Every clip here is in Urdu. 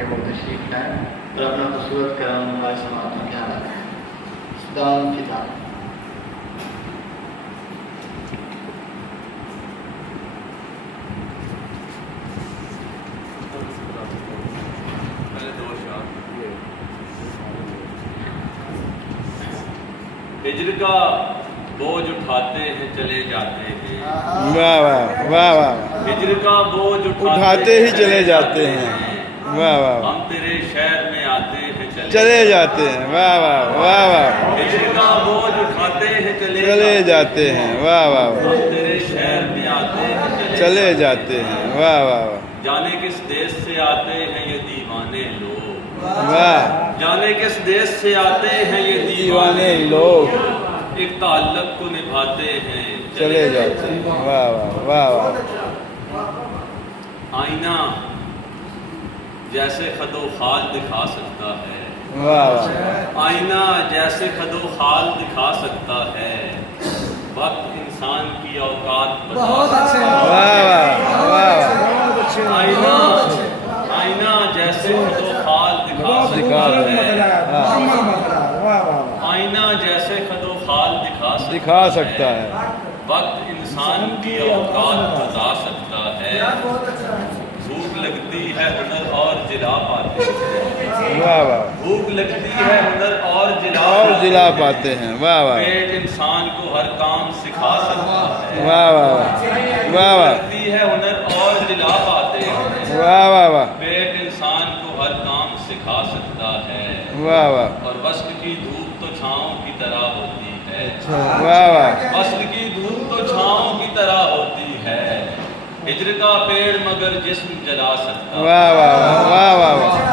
کے وہ تشریف لائیں اور اپنا خوبصورت کرم ہمارے سماعت میں خیال رکھیں. سودان فضا. ہجر کا بوجھ اٹھاتے ہیں چلے جاتے ہیں. واہ واہ واہ واہ. ہجر کا بوجھ اٹھاتے ہی چلے جاتے ہیں. واہ واہ. ہم تیرے شہر میں آتے ہیں چلے جاتے ہیں. واہ واہ واہ واہ. ہجر کا بوجھ اٹھاتے ہیں چلے جاتے ہیں. واہ واہ. ہم تیرے شہر میں آتے ہیں چلے جاتے ہیں. واہ واہ واہ. جانے کس دیش سے آتے ہیں یہ دیوانے لوگ. واہ. جانے کس دیش سے آتے ہیں یہ دیوانے لوگ ایک تعلق کو نبھاتے ہیں چلے جاتے ہیں. واہ واہ واہ واہ. آئینہ جیسے خد و خال دکھا سکتا ہے. واہ واہ. آئینہ جیسے خد و خال دکھا سکتا ہے. وقت انسان کی اوقات بتا سکتا ہے. واہ واہ واہ. آئینہ جیسے خد و خال دکھا سکتا ہے. آئینہ جیسے خد و خال دکھا سکتا ہے. وقت انسان کی اوقات بتا سکتا ہے. بھوک لگتی ہے ہنر اور جلا پاتے ہیں. واہ واہ. بھوک لگتی ہے ہنر اور جلا پاتے ہیں. واہ واہ. پیٹ انسان کو ہر کام سکھا سکتا ہے. واہ واہ واہ واہ. لگتی ہے ہنر اور جلا پاتے ہیں. واہ واہ واہ. پیٹ انسان کو ہر کام سکھا سکتا ہے. واہ واہ. اور وصل کی دھوپ تو چھاؤں کی طرح ہوتی ہے. واہ واہ. وصل کی دھوپ تو چھاؤں کی طرح ہوتی ہے. ہجر کا پیڑ مگر جسم جلا سکتا ہے. واہ واہ واہ واہ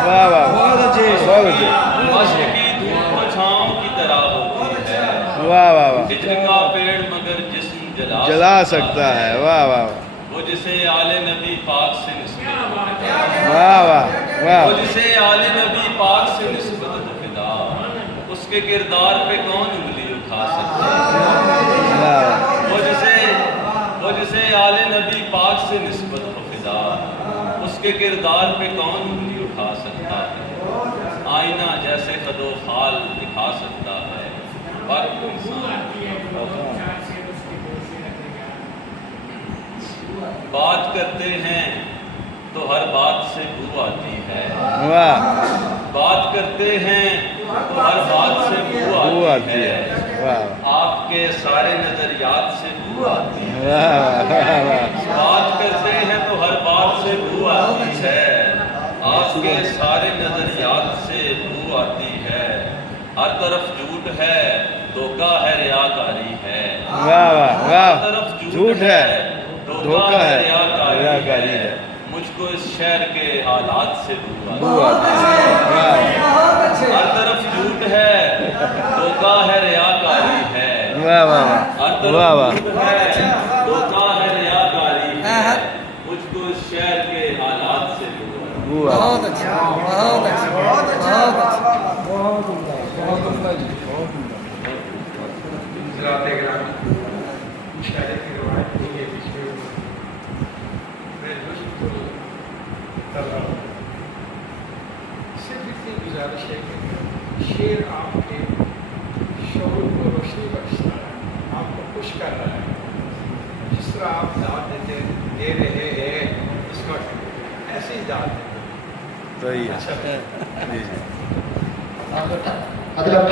واہ واہ. بہت اچھے بہت اچھے. وصل کی دھوپ تو چھاؤں کی طرح ہوتی ہے. واہ واہ واہ. ہجر کا پیڑ مگر جسم جلا سکتا ہے. واہ واہ. وہ جسے آل نبی پاک سے نسبت ہو فدا. واہ واہ واہ. وہ جسے آل نبی پاک سے نسبت ہو فدا. اس کے کردار پہ کون انگلی اٹھا سکتا ہے. وہ جسے آل نبی پاک سے نسبت ہو فدا. اس کے کردار پہ کون انگلی اٹھا سکتا ہے. آئینہ جیسے خد و خال دکھا سکتا ہے. وقت انسان بات کرتے ہیں تو ہر بات سے بو آتی ہے. واہ. بات کرتے ہیں تو ہر بات سے بو آتی ہے. واہ. آپ کے سارے نظریات سے بو آتی ہے. واہ. بات کرتے ہیں تو ہر بات سے بو آتی ہے. آپ کے سارے نظریات سے بو آتی ہے. ہر طرف جھوٹ ہے دھوکہ ہے ریاکاری ہے. واہ واہ واہ. ہر طرف جھوٹ ہے دھوکہ ہے ریاکاری ہے. مجھ کو اس شہر کے حالات سے بو آتی ہے. ہر طرف جھوٹ ہے دھوکہ ہے ریاکاری ہے. واہ واہ ہر طرف واہ واہ. جھوٹ ہے دھوکہ ہے ریاکاری ہے. مجھ کو اس شہر کے حالات سے بو آتی ہے. بہت اچھا بہت اچھا بہت اچھا. حضرات گرامی، مشاہدے کی روایت ہوئی ہے جس میں میں لطف کر رہا ہوں. صرف اتنی گزارش ہے کہ شعر آپ کے شعور کو روشنی بخشتا ہے، آپ کو خوش کر رہا ہے. جس طرح آپ داد دے رہے ہیں اس وقت، ایسے ہی داد دیتے. صحیح ہے. اچھا جی جی. مطلب